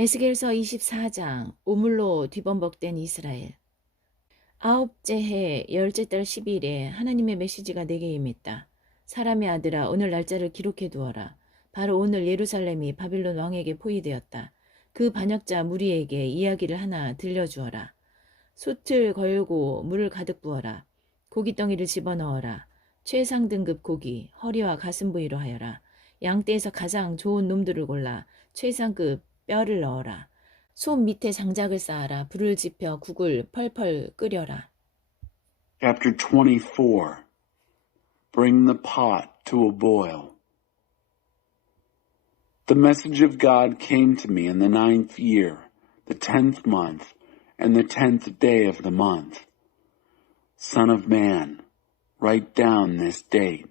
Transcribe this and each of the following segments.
에스겔서 24장 우물로 뒤범벅된 이스라엘. 아홉째 해 열째 달 12일에 하나님의 메시지가 내게 임했다. 사람의 아들아, 오늘 날짜를 기록해 두어라. 바로 오늘 예루살렘이 바빌론 왕에게 포위되었다. 그 반역자 무리에게 이야기를 하나 들려주어라. 솥을 걸고 물을 가득 부어라. 고깃덩이를 집어넣어라. 최상 등급 고기, 허리와 가슴 부위로 하여라. 양떼에서 가장 좋은 놈들을 골라 최상급 뼈를 넣어라. 솜 밑에 장작을 쌓아라. 불을 지펴 국을 펄펄 끓여라. Chapter 24. Bring the pot to a boil. The message of God came to me in the 9th year, the 10th month, and the 10th day of the month. Son of man, write down this date.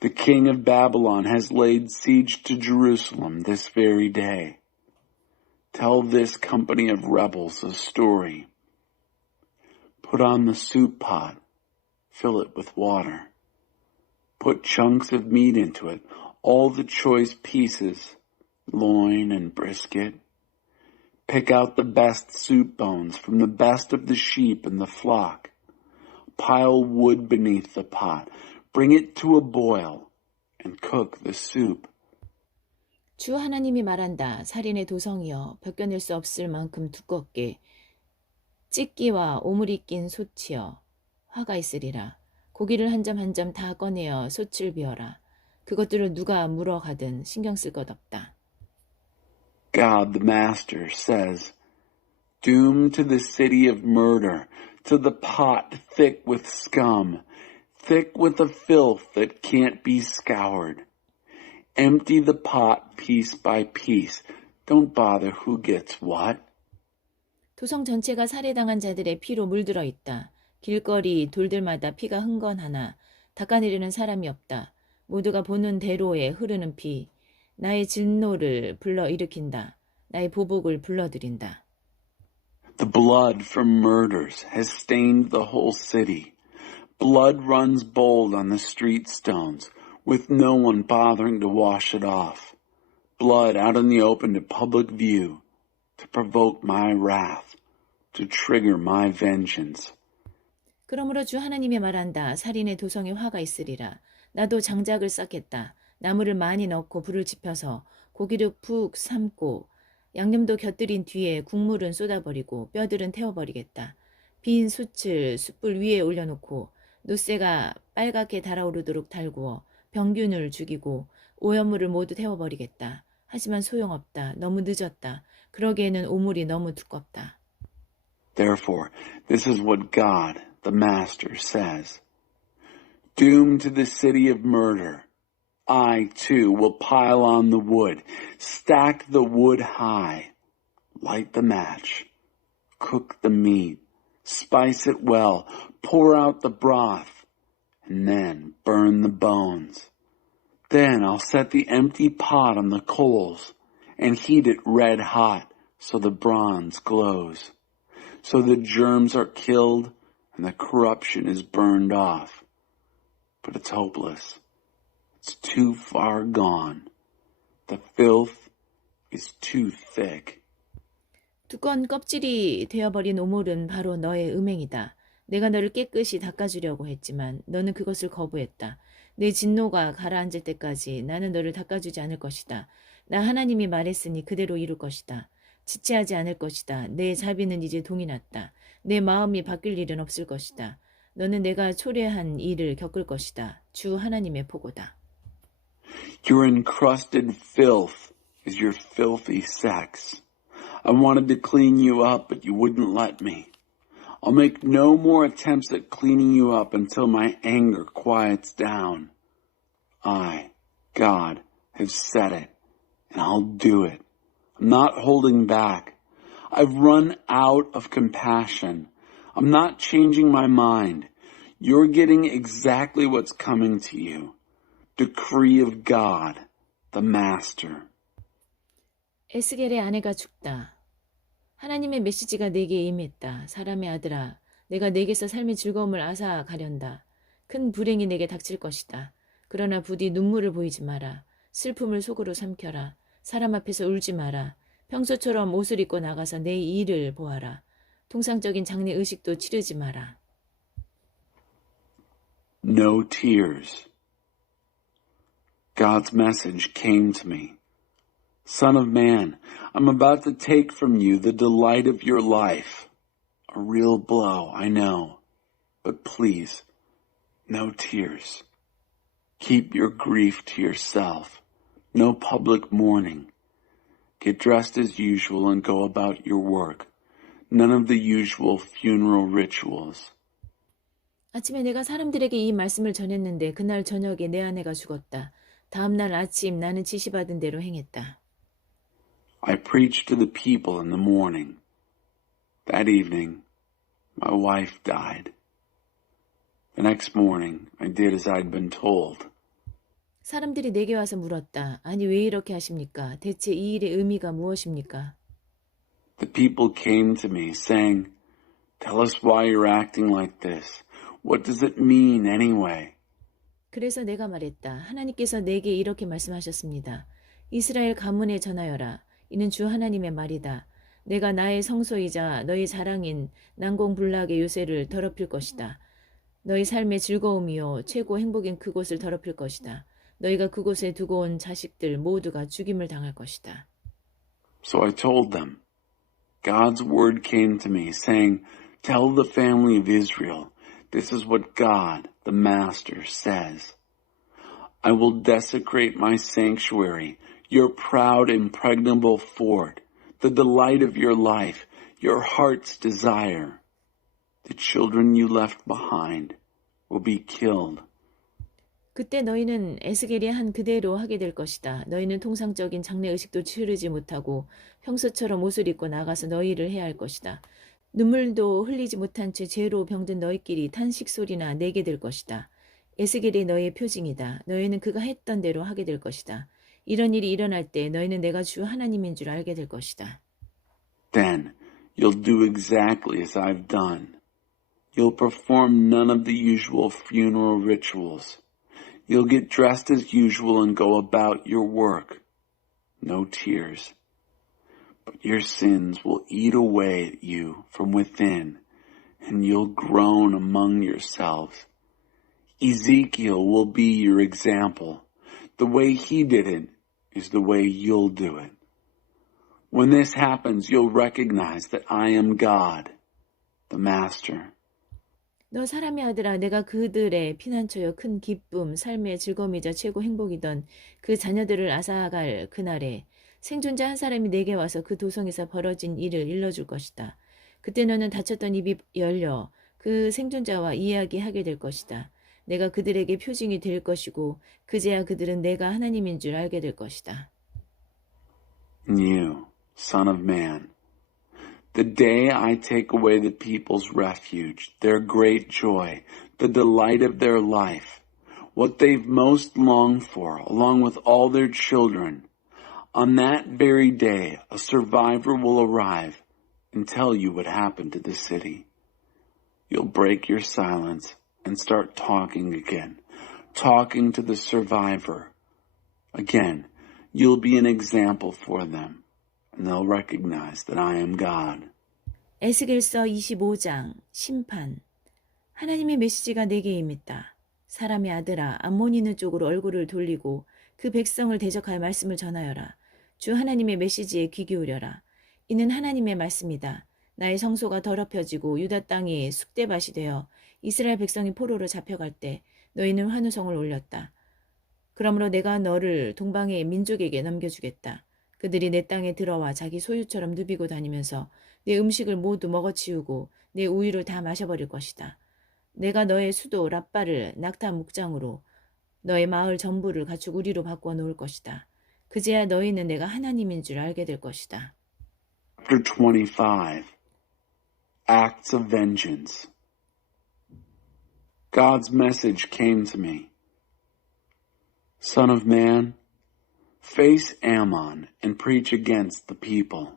The king of Babylon has laid siege to Jerusalem this very day. Tell this company of rebels a story. Put on the soup pot, fill it with water. Put chunks of meat into it, all the choice pieces, loin and brisket. Pick out the best soup bones from the best of the sheep and the flock. Pile wood beneath the pot. Bring it to a boil and cook the soup. 주 하나님이 말한다. 살인의 도성이여, 벗겨낼 수 없을 만큼 두껍게 찢기와 오물이 낀 솥이여 화가 있으리라. 고기를 한 점 한 점 다 꺼내어 솥을 비워라. 그것들을 누가 물어가든 신경 쓸 것 없다. God the Master says, Doom to the city of murder, to the pot thick with scum, thick with a filth that can't be scoured. Empty the pot piece by piece. Don't bother who gets what. 도성 전체가 살해당한 자들의 피로 물들어 있다. 길거리 돌들마다 피가 흥건하나 닦아내리는 사람이 없다. 모두가 보는 대로에 흐르는 피. 나의 진노를 불러일으킨다. 나의 보복을 불러들인다. The blood from murders has stained the whole city. Blood runs bold on the street stones, with no one bothering to wash it off. Blood out in the open to public view, to provoke my wrath, to trigger my vengeance. 그러므로 주 하나님이 말한다. 살인의 도성에 화가 있으리라. 나도 장작을 쌓겠다. 나무를 많이 넣고 불을 지펴서 고기를 푹 삶고 양념도 곁들인 뒤에 국물은 쏟아버리고 뼈들은 태워버리겠다. 빈 숯을 숯불 위에 올려놓고 노새가 빨갛게 달아오르도록 달구어 병균을 죽이고 오염물을 모두 태워버리겠다. 하지만 소용없다. 너무 늦었다. 그러기에는 오물이 너무 두껍다. Therefore, this is what God, the Master, says. Doom to the city of murder. I, too, will pile on the wood, stack the wood high, light the match, cook the meat, spice it well, pour out the broth, and then burn the bones. Then I'll set the empty pot on the coals and heat it red hot so the bronze glows, so the germs are killed and the corruption is burned off. But it's hopeless. It's too far gone. The filth is too thick. 두꺼운 껍질이 되어버린 오물은 바로 너의 음행이다. 내가 너를 깨끗이 닦아주려고 했지만 너는 그것을 거부했다. 내 진노가 가라앉을 때까지 나는 너를 닦아주지 않을 것이다. 나 하나님이 말했으니 그대로 이룰 것이다. 지체하지 않을 것이다. 내 자비는 이제 동이 났다. 내 마음이 바뀔 일은 없을 것이다. 너는 내가 초래한 일을 겪을 것이다. 주 하나님의 보고다. Your encrusted filth is your filthy sex. I wanted to clean you up, but you wouldn't let me. I'll make no more attempts at cleaning you up until my anger quiets down. I, God, have said it, and I'll do it. I'm not holding back. I've run out of compassion. I'm not changing my mind. You're getting exactly what's coming to you. Decree of God, the Master. 에스겔의 아내가 죽다. 하나님의 메시지가 내게 임했다. 사람의 아들아, 내가 내게서 삶의 즐거움을 앗아가련다. 큰 불행이 내게 닥칠 것이다. 그러나 부디 눈물을 보이지 마라. 슬픔을 속으로 삼켜라. 사람 앞에서 울지 마라. 평소처럼 옷을 입고 나가서 내 일을 보아라. 통상적인 장례 의식도 치르지 마라. No tears. God's message came to me. Son of man, I'm about to take from you the delight of your life. A real blow, I know. But please, no tears. Keep your grief to yourself. No public mourning. Get dressed as usual and go about your work. None of the usual funeral rituals. 아침에 내가 사람들에게 이 말씀을 전했는데 그날 저녁에 내 아내가 죽었다. 다음 날 아침 나는 지시받은 대로 행했다. I preached to the people in the morning. That evening, my wife died. The next morning, I did as I'd been told. 사람들이 내게 와서 물었다. 아니 왜 이렇게 하십니까? 대체 이 일의 의미가 무엇입니까? The people came to me saying, Tell us why you're acting like this. What does it mean anyway? 그래서 내가 말했다. 하나님께서 내게 이렇게 말씀하셨습니다. 이스라엘 가문에 전하여라. 이는 주 하나님의 말이다. 내가 나의 성소이자 너희 자랑인 난공불락의 요새를 더럽힐 것이다. 너희 삶의 즐거움이요 최고 행복인 그곳을 더럽힐 것이다. 너희가 그곳에 두고 온 자식들 모두가 죽임을 당할 것이다. So I told them, God's word came to me saying, Tell the family of Israel, this is what God, the Master, says. I will desecrate my sanctuary, your proud, impregnable fort, the delight of your life, your heart's desire. The children you left behind will be killed. 그때 너희는 에스겔이 한 그대로 하게 될 것이다. 너희는 통상적인 장례 의식도 치르지 못하고 평소처럼 옷을 입고 나가서 너희 일을 해야 할 것이다. 눈물도 흘리지 못한 채 죄로 병든 너희끼리 탄식 소리나 내게 될 것이다. 에스겔이 너희의 표징이다. 너희는 그가 했던 대로 하게 될 것이다. 이런 일이 일어날 때 너희는 내가 주 하나님인 줄 알게 될 것이다. Then you'll do exactly as I've done. You'll perform none of the usual funeral rituals. You'll get dressed as usual and go about your work. No tears. But your sins will eat away at you from within, and you'll groan among yourselves. Ezekiel will be your example. The way he did it is the way you'll do it. When this happens, you'll recognize that I am God, the Master. 너 사람의 아들아, 내가 그들의 피난처여 큰 기쁨, 삶의 즐거움이자 최고 행복이던 그 자녀들을 앗아갈 그날에 생존자 한 사람이 내게 와서 그 도성에서 벌어진 일을 일러줄 것이다. 그때 너는 닫혔던 입이 열려 그 생존자와 이야기하게 될 것이다. 내가 그들에게 표징이 될 것이고 그제야 그들은 내가 하나님인 줄 알게 될 것이다. And you, Son of Man, the day I take away the people's refuge, their great joy, the delight of their life, what they've most longed for, along with all their children, on that very day a survivor will arrive and tell you what happened to the city. You'll break your silence and start talking again, talking to the survivor. Again, you'll be an example for them. And they'll recognize that I am God. 에스겔서 25장 심판. 하나님의 메시지가 내게 임했다. 사람의 아들아, 암몬 있는 쪽으로 얼굴을 돌리고 그 백성을 대적하여 말씀을 전하여라. 주 하나님의 메시지에 귀 기울여라. 이는 하나님의 말씀이다. 나의 성소가 더럽혀지고 유다 땅이 쑥대밭이 되어 이스라엘 백성이 포로로 잡혀갈 때 너희는 환호성을 올렸다. 그러므로 내가 너를 동방의 민족에게 넘겨주겠다. 그들이 내 땅에 들어와 자기 소유처럼 누비고 다니면서 내 음식을 모두 먹어치우고 내 우유를 다 마셔버릴 것이다. 내가 너의 수도 랍바를 낙타 목장으로 너의 마을 전부를 가축 우리로 바꿔 놓을 것이다. 그제야 너희는 내가 하나님인 줄 알게 될 것이다. Chapter 25, Acts of Vengeance. God's message came to me. Son of man, face Ammon and preach against the people.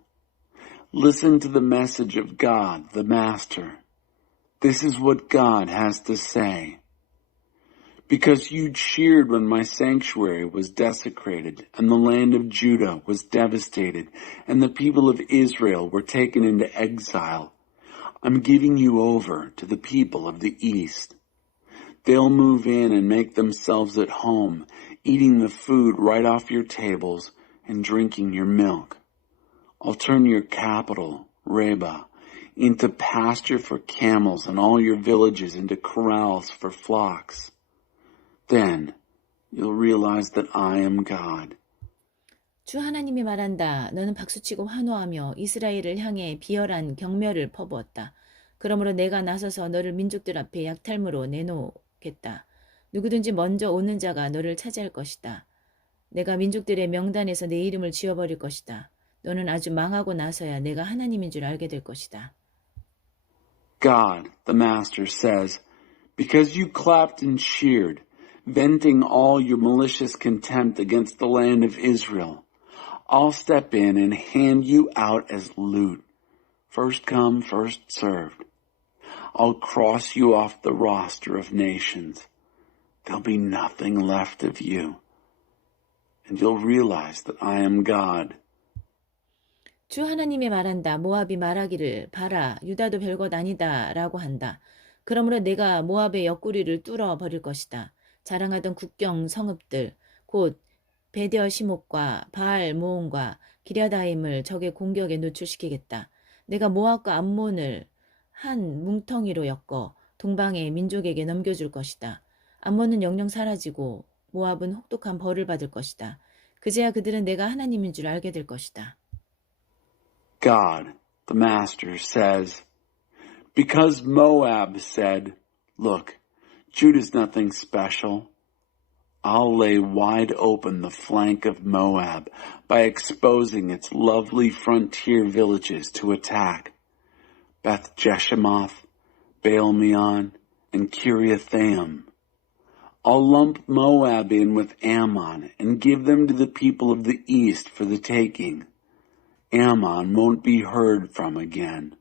Listen to the message of God, the Master. This is what God has to say. Because you cheered when my sanctuary was desecrated, and the land of Judah was devastated, and the people of Israel were taken into exile. I'm giving you over to the people of the east. They'll move in and make themselves at home, eating the food right off your tables and drinking your milk. I'll turn your capital, Reba, into pasture for camels and all your villages into corrals for flocks. Then you'll realize that I am God. 주 하나님이 말한다. 너는 박수치고 환호하며 이스라엘을 향해 비열한 경멸을 퍼부었다. 그러므로 내가 나서서 너를 민족들 앞에 약탈무로 내놓겠다. 누구든지 먼저 오는 자가 너를 차지할 것이다. 내가 민족들의 명단에서 내 이름을 지워버릴 것이다. 너는 아주 망하고 나서야 내가 하나님인 줄 알게 될 것이다. God, the Master, says, because you clapped and cheered, venting all your malicious contempt against the land of Israel, I'll step in and hand you out as loot. First come, first served. I'll cross you off the roster of nations. There'll be nothing left of you. And you'll realize that I am God. 주 하나님이 말한다. 모압이 말하기를 봐라 유다도 별것 아니다 라고 한다. 그러므로 내가 모압의 옆구리를 뚫어 버릴 것이다. 자랑하던 국경 성읍들 곧 베델 시목과 바알 모온과 기랴다임을 적의 공격에 노출시키겠다. 내가 모압과 암몬을 한 뭉텅이로 엮어 동방의 민족에게 넘겨줄 것이다. 암몬은 영영 사라지고 모압은 혹독한 벌을 받을 것이다. 그제야 그들은 내가 하나님인 줄 알게 될 것이다. God, the Master, says, because Moab said, look, Judah's nothing special, I'll lay wide open the flank of Moab by exposing its lovely frontier villages to attack. Beth Jeshemoth, Baal-meon, and Kiriathaim. I'll lump Moab in with Ammon and give them to the people of the east for the taking. Ammon won't be heard from again.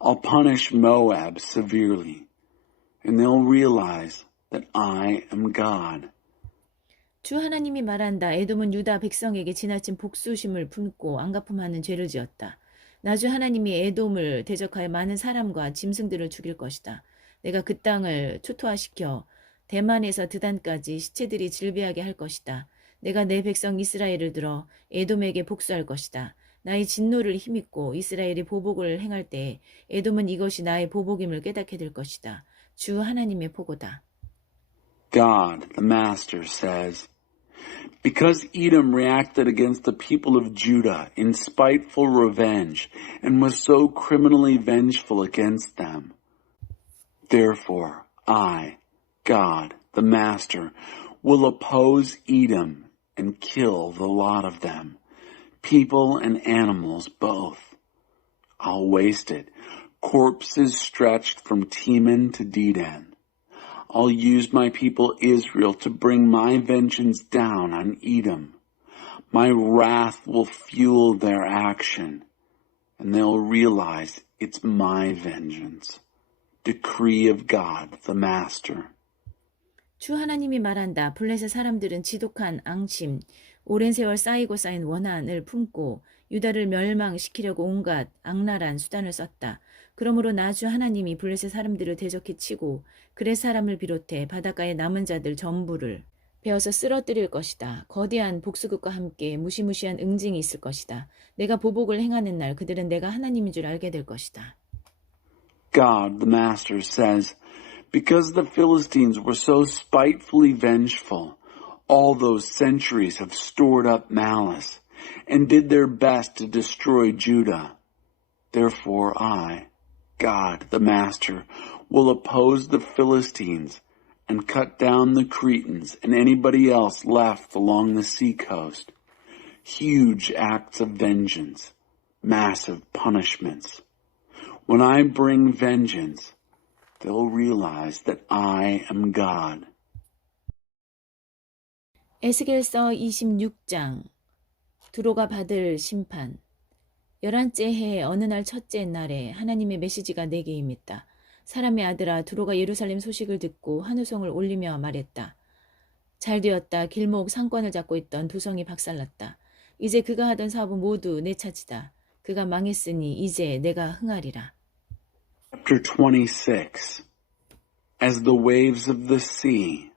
I'll punish Moab severely, and they'll realize that I am God. 주 하나님이 말한다. 에돔은 유다 백성에게 지나친 복수심을 품고 안갚음하는 죄를 지었다. 나주 하나님이 에돔을 대적하여 많은 사람과 짐승들을 죽일 것이다. 내가 그 땅을 초토화시켜 대만에서 드단까지 시체들이 질비하게 할 것이다. 내가 내 백성 이스라엘을 들어 에돔에게 복수할 것이다. 나의 진노를 힘입고 이스라엘이 보복을 행할 때 에돔은 이것이 나의 보복임을 깨닫게 될 것이다. 주 하나님의 포고다. God, the Master, says, because Edom reacted against the people of Judah in spiteful revenge and was so criminally vengeful against them, therefore I, God, the Master, will oppose Edom and kill the lot of them, people and animals both. I'll waste it, corpses stretched from Teman to Dedan. I'll use my people Israel to bring my vengeance down on Edom. My wrath will fuel their action, and they'll realize it's my vengeance. Decree of God, the Master. 주 하나님이 말한다. 블레셋 사람들은 지독한 앙심, 오랜 세월 쌓이고 쌓인 원한을 품고 유다를 멸망시키려고 온갖 악랄한 수단을 썼다. 그러므로 나 주 하나님이 블레셋 사람들을 대적해 치고 그렛 사람을 비롯해 바닷가의 남은 자들 전부를 베어서 쓰러뜨릴 것이다. 거대한 복수극과 함께 무시무시한 응징이 있을 것이다. 내가 보복을 행하는 날 그들은 내가 하나님인 줄 알게 될 것이다. God, the Master, says, because the Philistines were so spitefully vengeful, all those centuries have stored up malice and did their best to destroy Judah. Therefore I, God, the Master, will oppose the Philistines and cut down the Cretans and anybody else left along the seacoast. Huge acts of vengeance, massive punishments. When I bring vengeance, they'll realize that I am God. 에스겔서 26장 두로가 받을 심판 11째 해 어느 날 첫째 날에 하나님의 메시지가 내게 임했다. 사람의 아들아, 두로가 예루살렘 소식을 듣고 환호성을 올리며 말했다. 잘 되었다. 길목 상권을 잡고 있던 두 성이 박살났다. 이제 그가 하던 사업은 모두 내 차지다. 그가 망했으니 이제 내가 흥하리라. Chapter 26. As the waves of the sea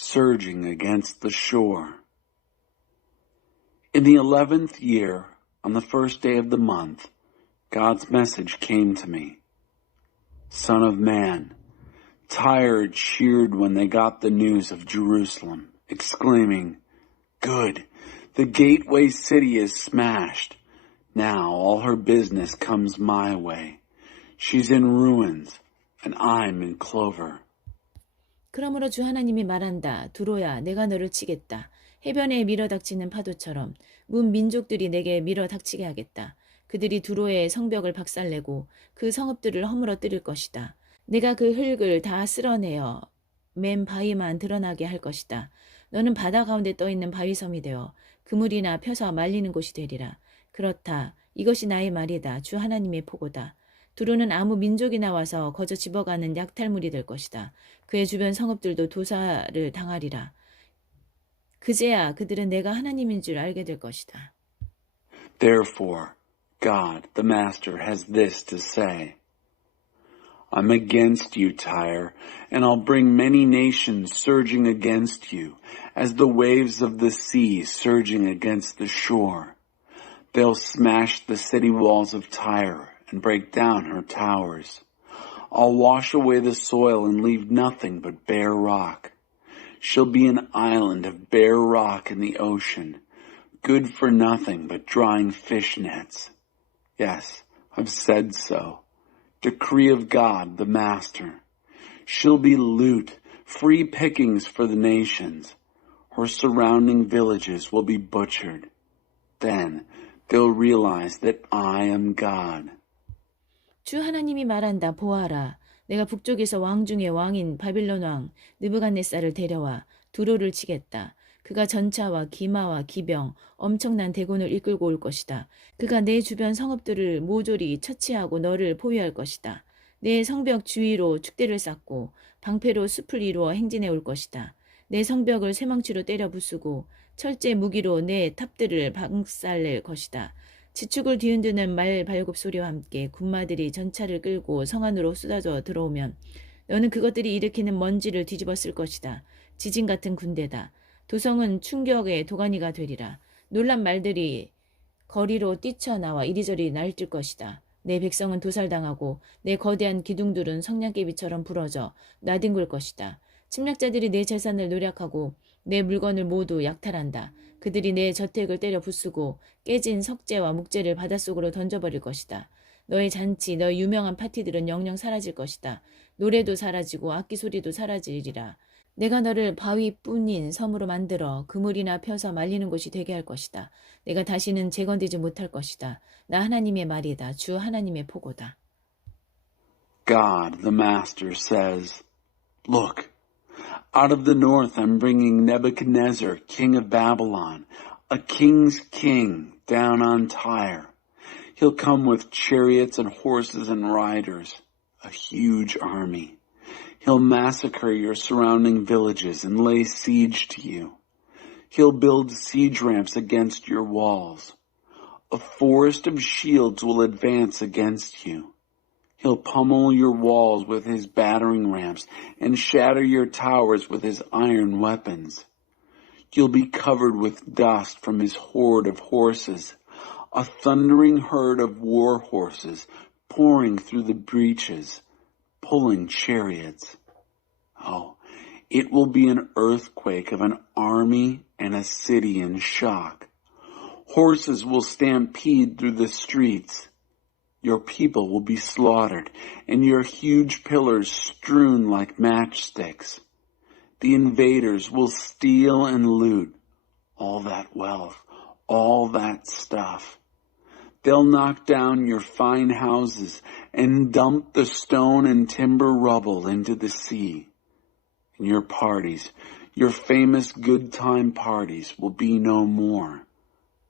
surging against the shore. In the 11th year, on the first day of the month, God's message came to me. Son of man, Tyre cheered when they got the news of Jerusalem, exclaiming, Good, the gateway city is smashed. Now all her business comes my way. She's in ruins, and I'm in clover. 그러므로 주 하나님이 말한다. 두로야, 내가 너를 치겠다. 해변에 밀어닥치는 파도처럼 문 민족들이 내게 밀어닥치게 하겠다. 그들이 두로의 성벽을 박살내고 그 성읍들을 허물어뜨릴 것이다. 내가 그 흙을 다 쓸어내어 맨 바위만 드러나게 할 것이다. 너는 바다 가운데 떠있는 바위섬이 되어 그물이나 펴서 말리는 곳이 되리라. 그렇다. 이것이 나의 말이다. 주 하나님의 포고다. 두로는 아무 민족이 나와서 거저 집어가는 약탈물이 될 것이다. 그의 주변 성읍들도 도사를 당하리라. 그제야 그들은 내가 하나님인 줄 알게 될 것이다. Therefore, God, the Master, has this to say. I'm against you, Tyre, and I'll bring many nations surging against you, as the waves of the sea surging against the shore. They'll smash the city walls of Tyre and break down her towers. I'll wash away the soil and leave nothing but bare rock. She'll be an island of bare rock in the ocean, good for nothing but drying fish nets. Yes, I've said so. Decree of God, the Master. She'll be loot, free pickings for the nations. Her surrounding villages will be butchered. Then they'll realize that I am God. 주 하나님이 말한다. 보아라. 내가 북쪽에서 왕 중의 왕인 바빌론 왕 느부갓네살을 데려와 두로를 치겠다. 그가 전차와 기마와 기병, 엄청난 대군을 이끌고 올 것이다. 그가 내 주변 성읍들을 모조리 처치하고 너를 포위할 것이다. 내 성벽 주위로 축대를 쌓고 방패로 숲을 이루어 행진해 올 것이다. 내 성벽을 쇠망치로 때려 부수고 철제 무기로 내 탑들을 박살낼 것이다. 지축을 뒤흔드는 말 발굽 소리와 함께 군마들이 전차를 끌고 성 안으로 쏟아져 들어오면 너는 그것들이 일으키는 먼지를 뒤집어 쓸 것이다. 지진 같은 군대다. 도성은 충격의 도가니가 되리라. 놀란 말들이 거리로 뛰쳐나와 이리저리 날뛸 것이다. 내 백성은 도살당하고 내 거대한 기둥들은 성냥개비처럼 부러져 나뒹굴 것이다. 침략자들이 내 재산을 노략하고 내 물건을 모두 약탈한다. 그들이 내 저택을 때려 부수고 깨진 석재와 묵재를 바닷속으로 던져버릴 것이다. 너의 잔치, 너의 유명한 파티들은 영영 사라질 것이다. 노래도 사라지고 악기 소리도 사라지리라. 내가 너를 바위뿐인 섬으로 만들어 그물이나 펴서 말리는 곳이 되게 할 것이다. 내가 다시는 재건되지 못할 것이다. 나 하나님의 말이다. 주 하나님의 포고다. God, the Master, says, Look, out of the north I'm bringing Nebuchadnezzar, king of Babylon, a king's king, down on Tyre. He'll come with chariots and horses and riders, a huge army. He'll massacre your surrounding villages and lay siege to you. He'll build siege ramps against your walls. A forest of shields will advance against you. He'll pummel your walls with his battering rams and shatter your towers with his iron weapons. You'll be covered with dust from his horde of horses, a thundering herd of war horses pouring through the breaches, pulling chariots. Oh, it will be an earthquake of an army and a city in shock. Horses will stampede through the streets. Your people will be slaughtered, and your huge pillars strewn like matchsticks. The invaders will steal and loot all that wealth, all that stuff. They'll knock down your fine houses and dump the stone and timber rubble into the sea. And your parties, your famous good time parties, will be no more.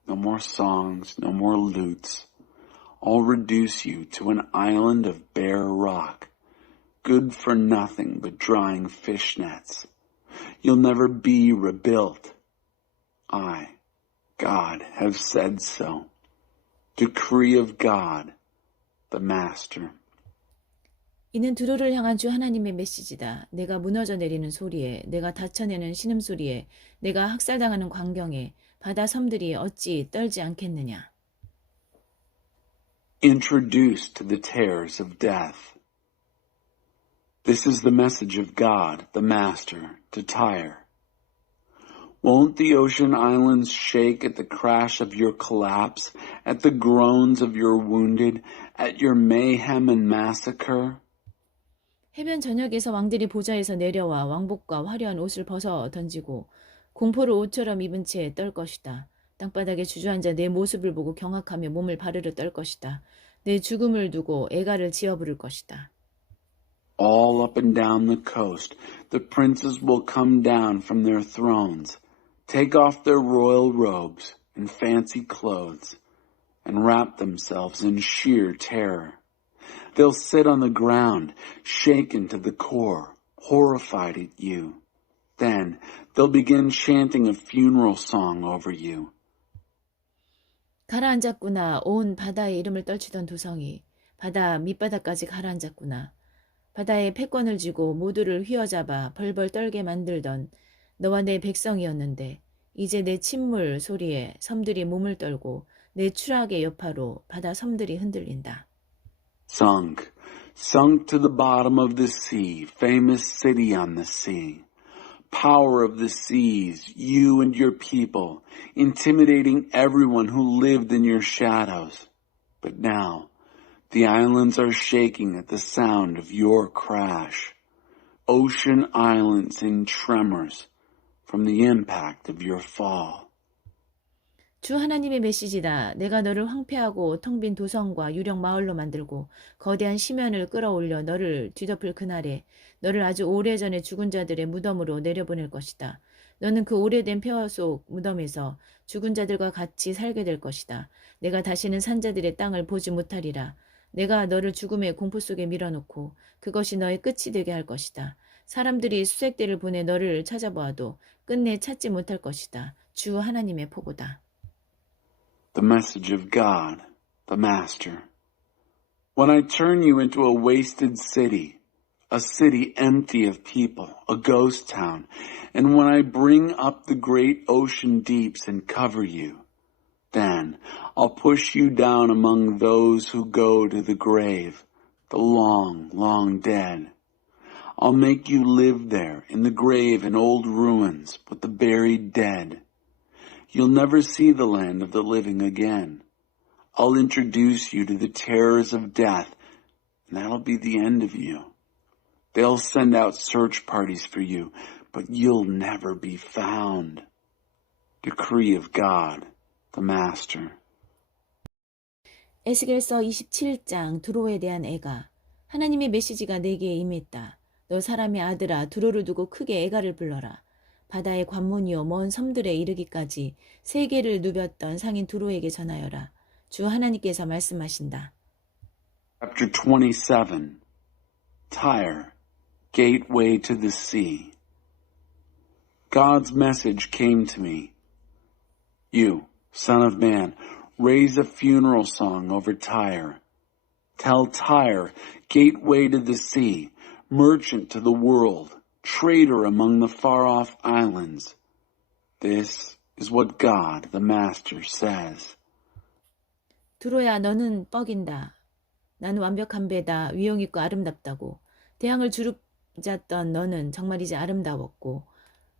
No more songs, no more lutes. I'll reduce you to an island of bare rock, good for nothing but drying fish nets. You'll never be rebuilt. I, God, have said so. Decree of God, the Master. 이는 두로를 향한 주 하나님의 메시지다. 내가 무너져 내리는 소리에, 내가 다쳐내는 신음소리에, 내가 학살당하는 광경에 바다 섬들이 어찌 떨지 않겠느냐. Introduced to the terrors of death. This is the message of God, the Master, to Tyre. Won't the ocean islands shake at the crash of your collapse, at the groans of your wounded, at your mayhem and massacre? 해변 전역에서 왕들이 보좌에서 내려와 왕복과 화려한 옷을 벗어 던지고 공포를 옷처럼 입은 채 떨 것이다. 땅바닥에 주저앉아 내 모습을 보고 경악하며 몸을 바르르 떨 것이다. 내 죽음을 두고 애가를 지어 부를 것이다. All up and down the coast, the princes will come down from their thrones, take off their royal robes and fancy clothes, and wrap themselves in sheer terror. They'll sit on the ground, shaken to the core, horrified at you. Then they'll begin chanting a funeral song over you. 가라앉았구나. 온 바다의 이름을 떨치던 도성이 바다 밑바닥까지 가라앉았구나. 바다에 패권을 쥐고 모두를 휘어잡아 벌벌 떨게 만들던 너와 내 백성이었는데 이제 내 침몰 소리에 섬들이 몸을 떨고 내 추락의 여파로 바다 섬들이 흔들린다. Sunk to the bottom of the sea, famous city on the sea. Power of the seas, you and your people, intimidating everyone who lived in your shadows. But now, the islands are shaking at the sound of your crash. Ocean islands in tremors from the impact of your fall. 주 하나님의 메시지다. 내가 너를 황폐하고 텅 빈 도성과 유령 마을로 만들고 거대한 심연을 끌어올려 너를 뒤덮을 그날에 너를 아주 오래전에 죽은 자들의 무덤으로 내려보낼 것이다. 너는 그 오래된 폐허 속 무덤에서 죽은 자들과 같이 살게 될 것이다. 내가 다시는 산자들의 땅을 보지 못하리라. 내가 너를 죽음의 공포 속에 밀어놓고 그것이 너의 끝이 되게 할 것이다. 사람들이 수색대를 보내 너를 찾아보아도 끝내 찾지 못할 것이다. 주 하나님의 포고다. The message of God, the Master. When I turn you into a wasted city, a city empty of people, a ghost town, and when I bring up the great ocean deeps and cover you, then I'll push you down among those who go to the grave, the long, long dead. I'll make you live there in the grave and old ruins with the buried dead. You'll never see the land of the living again. I'll introduce you to the terrors of death, and that'll be the end of you. They'll send out search parties for you, but you'll never be found. Decree of God, the Master. 에스겔서 27장 두로에 대한 애가. 하나님의 메시지가 내게 임했다. 너 사람의 아들아, 두로를 두고 크게 애가를 불러라. 바다의 관문이요 먼 섬들에 이르기까지 세계를 누볐던 상인 두로에게 전하여라. 주 하나님께서 말씀하신다. Chapter 27. Tyre, gateway to the sea. God's message came to me. You, son of man, raise a funeral song over Tyre. Tell Tyre, gateway to the sea, merchant to the world, trader among the far-off islands. This is what God, the Master, says. 두로야, 너는 뻑인다. 나는 완벽한 배다. 위용 있고 아름답다고. 대항을 주룩잡던 너는 정말 이제 아름다웠고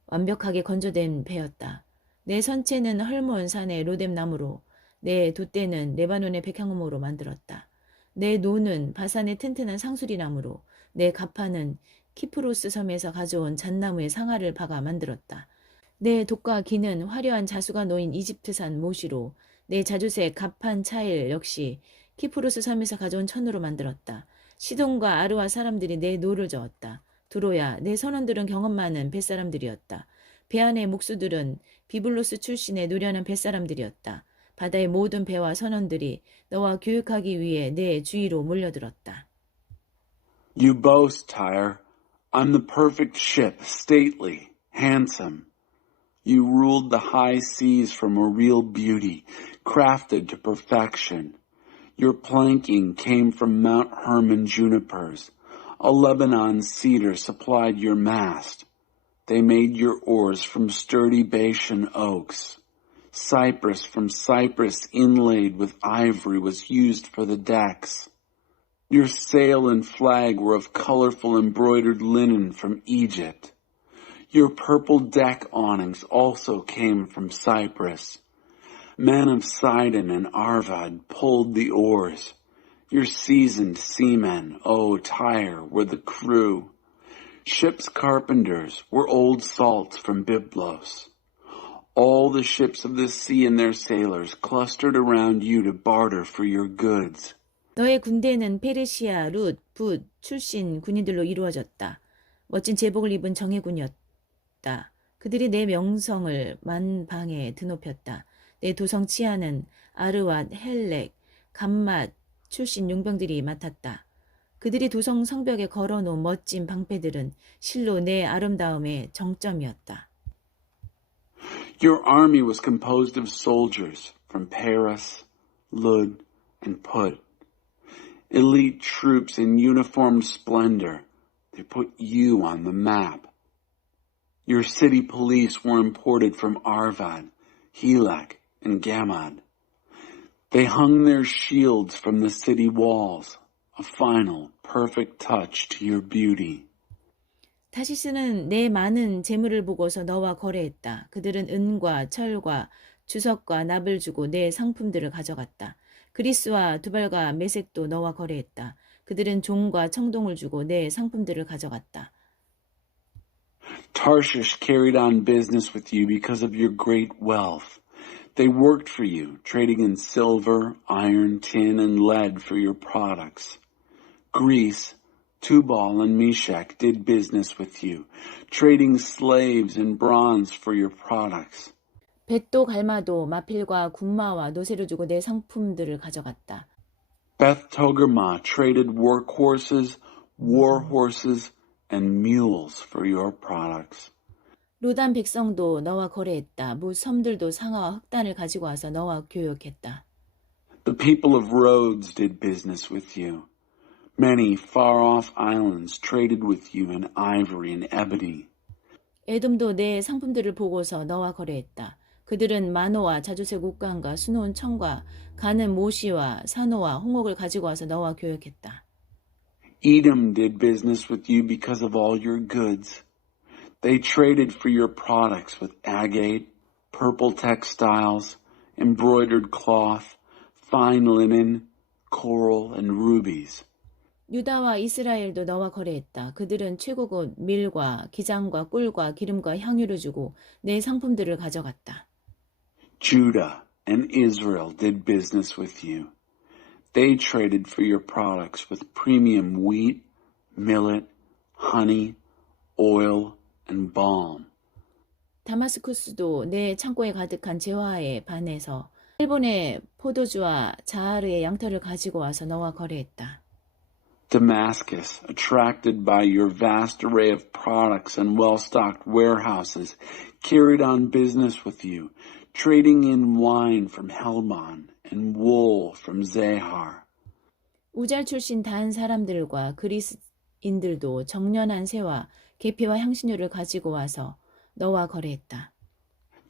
완벽하게 건조된 배였다. 내 선체는 헐몬 산의 로뎀나무로, 내 돛대는 레바논의 백향목으로 만들었다. 내 노는 바산의 튼튼한 상수리나무로, 내 가파는 키프로스 섬에서 가져온 잣나무의 상아를 박아 만들었다. 내 독과 기는 화려한 자수가 놓인 이집트산 모시로, 내 자주색 갑판 차일 역시 키프로스 섬에서 가져온 천으로 만들었다. 시돈과 아르와 사람들이 내 노를 저었다. 두로야, 내 선원들은 경험 많은 뱃사람들이었다. 배 안의 목수들은 비블로스 출신의 노련한 뱃사람들이었다. 바다의 모든 배와 선원들이 너와 교육하기 위해 내 주위로 몰려들었다. You boast, Tyre. I'm the perfect ship, stately, handsome. You ruled the high seas from a real beauty, crafted to perfection. Your planking came from Mount Hermon junipers. A Lebanon cedar supplied your mast. They made your oars from sturdy Bashan oaks. Cypress from Cyprus inlaid with ivory was used for the decks. Your sail and flag were of colorful embroidered linen from Egypt. Your purple deck awnings also came from Cyprus. Men of Sidon and Arvad pulled the oars. Your seasoned seamen, O Tyre, were the crew. Ship's carpenters were old salts from Byblos. All the ships of the sea and their sailors clustered around you to barter for your goods. 너의 군대는 페르시아, 룻, 붓 출신 군인들로 이루어졌다. 멋진 제복을 입은 정예군이었다. 그들이 내 명성을 만방에 드높였다. 내 도성 치아는 아르왓, 헬렉, 감맛 출신 용병들이 맡았다. 그들이 도성 성벽에 걸어놓은 멋진 방패들은 실로 내 아름다움의 정점이었다. Your army was composed of soldiers from Paras, Lud, and Put. Elite troops in uniformed splendor. They put you on the map. Your city police were imported from Arvad, Helek, and Gamad. They hung their shields from the city walls, a final, perfect touch to your beauty. 타시스는 내 많은 재물을 보고서 너와 거래했다. 그들은 은과 철과 주석과 납을 주고 내 상품들을 가져갔다. 그리스와 두발과 메색도 너와 거래했다. 그들은 종과 청동을 주고 내 상품들을 가져갔다. Tarshish carried on business with you because of your great wealth. They worked for you, trading in silver, iron, tin, and lead for your products. Greece, Tubal, and Meshach did business with you, trading slaves and bronze for your products. 벳도 갈마도 마필과 군마와 노새를 주고 내 상품들을 가져갔다. Beth Togarmah traded workhorses, war horses, and mules for your products. 로단 백성도 너와 거래했다. 무 섬들도 상아와 흑단을 가지고 와서 너와 교역했다. The people of Rhodes did business with you. Many far-off islands traded with you in ivory and ebony. 에돔도 내 상품들을 보고서 너와 거래했다. 그들은 마노와 자주색 옷감과 수놓은 청과 가는 모시와 산호와 홍옥을 가지고 와서 너와 교역했다. Edom did business with you because of all your goods. They traded for your products with agate, purple textiles, embroidered cloth, fine linen, coral, and rubies. 유다와 이스라엘도 너와 거래했다. 그들은 최고급 밀과 기장과 꿀과 기름과 향유를 주고 내 상품들을 가져갔다. Judah and Israel did business with you. They traded for your products with premium wheat, millet, honey, oil, and balm. 다마스쿠스도 내 창고에 가득한 재화에 반해서 일본의 포도주와 자하르의 양털을 가지고 와서 너와 거래했다. Damascus, attracted by your vast array of products and well-stocked warehouses, carried on business with you, trading in wine from Helmon and wool from Zahar. 우잘 출신 단 사람들과 그리스인들도 정련한 새와 계피와 향신료를 가지고 와서 너와 거래했다.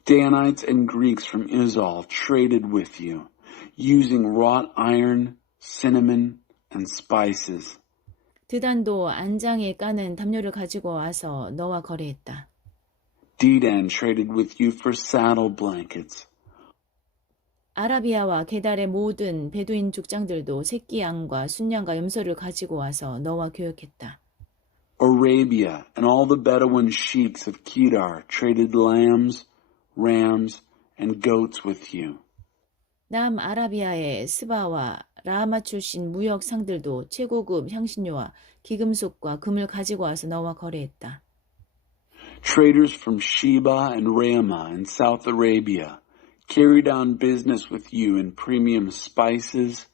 Danites and Greeks from Izal traded with you, using wrought iron, cinnamon, and spices. 드단도 안장에 까는 담요를 가지고 와서 너와 거래했다. Dedan traded with you for saddle blankets. 아라비아와 게달의 모든 베두인 족장들도 새끼 양과 순양과 염소를 가지고 와서 너와 교역했다. Arabia and all the Bedouin sheiks of Kedar traded lambs, rams, and goats with you. 남아라비아의 스바와 라마 출신 무역 상들도 최고급 향신료와 기금속과 금을 가지고 와서 너와 거래했다. Traders from Sheba and Ramah in South Arabia carried on business with you in premium spices,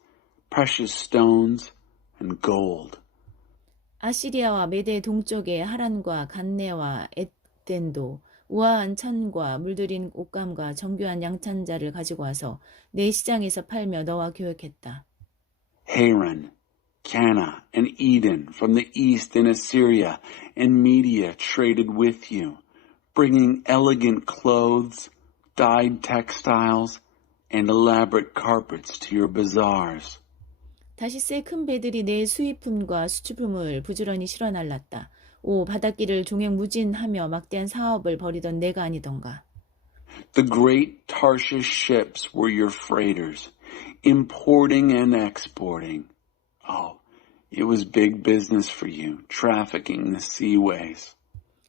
precious stones, and gold. 아시리아와 메대 동쪽의 하란과 간네와 엣덴도 우아한 천과 물들인 옷감과 정교한 양찬자를 가지고 와서 내 시장에서 팔며 너와 교역했다. Haran, Cana, and Eden from the east in Assyria and Media traded with you, bringing elegant clothes, dyed textiles, and elaborate carpets to your bazaars. 다시스의 큰 배들이 내 수입품과 수출품을 부지런히 실어 날랐다. 오, 바닷길을 종횡무진하며 막대한 사업을 벌이던 내가 아니던가. The great Tarshish ships were your freighters, importing and exporting. Oh, it was big business for you, trafficking the seaways.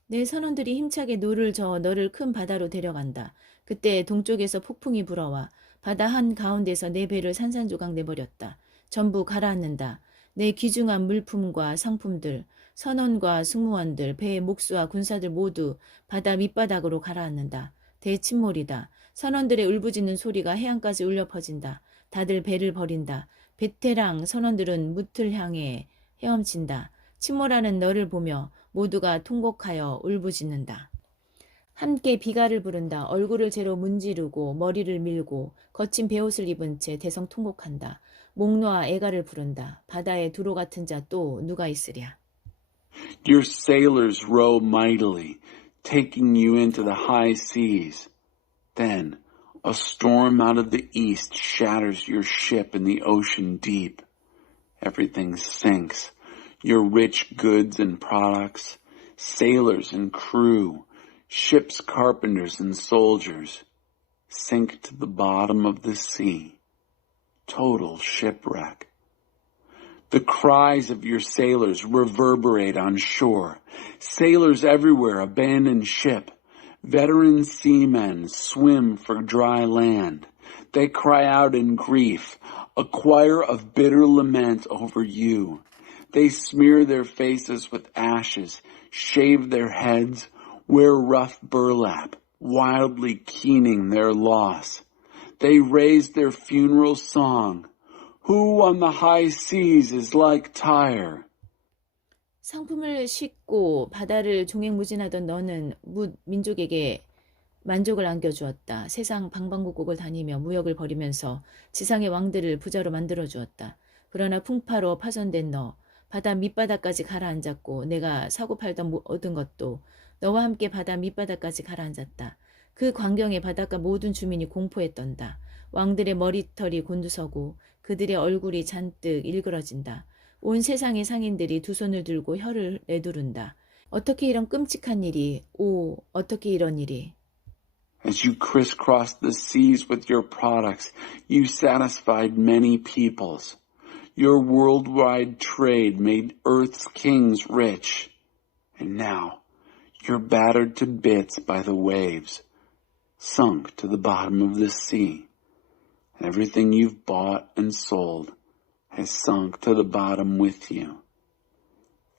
내 선원들이 힘차게 노를 저어 너를 큰 바다로 데려간다. 그때 동쪽에서 폭풍이 불어와 바다 한 가운데서 내 배를 산산조각 내버렸다. 전부 가라앉는다. 내 귀중한 물품과 상품들, 선원과 승무원들, 배의 목수와 군사들 모두 바다 밑바닥으로 가라앉는다. 대침몰이다. 선원들의 울부짖는 소리가 해안까지 울려 퍼진다. 다들 배를 버린다. 베테랑 선원들은 무틀 향해 헤엄친다. 침몰하는 너를 보며 모두가 통곡하여 울부짖는다. 함께 비가를 부른다. 얼굴을 재로 문지르고 머리를 밀고 거친 베옷을 입은 채 대성통곡한다. 목 놓아 애가를 부른다. 바다에 두로 같은 자 또 누가 있으랴. Your sailors row mightily, taking you into the high seas. Then a storm out of the east shatters your ship in the ocean deep. Everything sinks. Your rich goods and products, sailors and crew, ship's carpenters and soldiers, sink to the bottom of the sea. Total shipwreck. The cries of your sailors reverberate on shore. Sailors everywhere abandon ship. Veteran seamen swim for dry land. They cry out in grief, a choir of bitter lament over you. They smear their faces with ashes, shave their heads, wear rough burlap, wildly keening their loss. They raise their funeral song. Who on the high seas is like Tyre? 상품을 싣고 바다를 종횡무진하던 너는 민족에게 만족을 안겨주었다. 세상 방방곡곡을 다니며 무역을 벌이면서 지상의 왕들을 부자로 만들어주었다. 그러나 풍파로 파손된 너, 바다 밑바닥까지 가라앉았고 내가 사고 팔던 모든 것도 너와 함께 바다 밑바닥까지 가라앉았다. 그 광경에 바닷가 모든 주민이 공포에 떤다. 왕들의 머리털이 곤두서고 그들의 얼굴이 잔뜩 일그러진다. 온 세상의 상인들이 두 손을 들고 혀를 내두른다. 어떻게 이런 끔찍한 일이, 오, 어떻게 이런 일이. As you crisscrossed the seas with your products, you satisfied many peoples. Your worldwide trade made Earth's kings rich. And now, you're battered to bits by the waves, sunk to the bottom of the sea. And everything you've bought and sold has sunk to the bottom with you.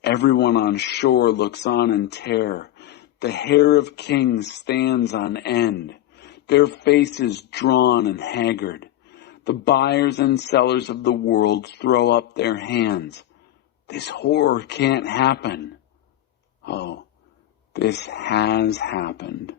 Everyone on shore looks on in terror. The hair of kings stands on end, their faces drawn and haggard. The buyers and sellers of the world throw up their hands. This horror can't happen. Oh, this has happened.